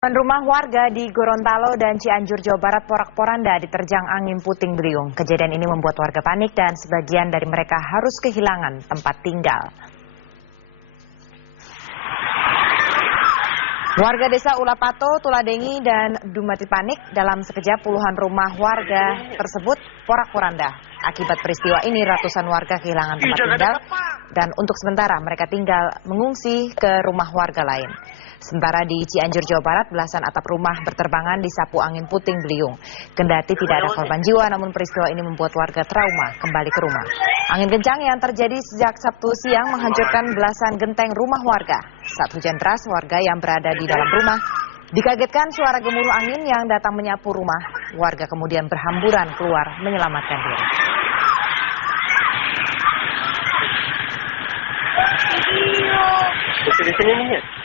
Rumah warga di Gorontalo dan Cianjur, Jawa Barat porak-poranda diterjang angin puting beliung. Kejadian ini membuat warga panik dan sebagian dari mereka harus kehilangan tempat tinggal. Warga desa Ulapato, Tuladengi, dan Dumati panik dalam sekejap puluhan rumah warga tersebut porak-poranda. Akibat peristiwa ini ratusan warga kehilangan tempat tinggal dan untuk sementara mereka tinggal mengungsi ke rumah warga lain. Sementara di Cianjur, Jawa Barat, belasan atap rumah berterbangan disapu angin puting beliung. Kendati tidak ada korban jiwa, namun peristiwa ini membuat warga trauma kembali ke rumah. Angin kencang yang terjadi sejak Sabtu siang menghancurkan belasan genteng rumah warga. Saat hujan deras, warga yang berada di dalam rumah dikagetkan suara gemuruh angin yang datang menyapu rumah. Warga kemudian berhamburan keluar menyelamatkan diri. Di sini nih ya?